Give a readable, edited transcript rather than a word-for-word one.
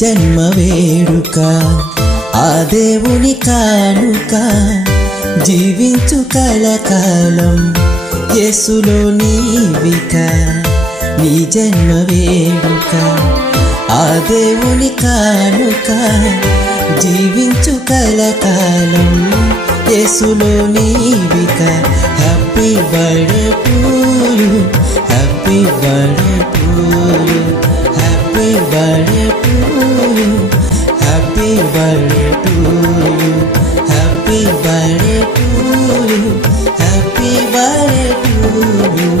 జన్మ వేడుక ఆ దేవుని కానుక జీవించు కలకాలం యేసులో నీవిక నీ జన్మ వేడుక ఆ దేవుని కానుక జీవించు కలకాలం యేసులో నీవిక happy birthday to you happy birthday to you happy birthday to you happy birthday to you happy birthday to you happy birthday to you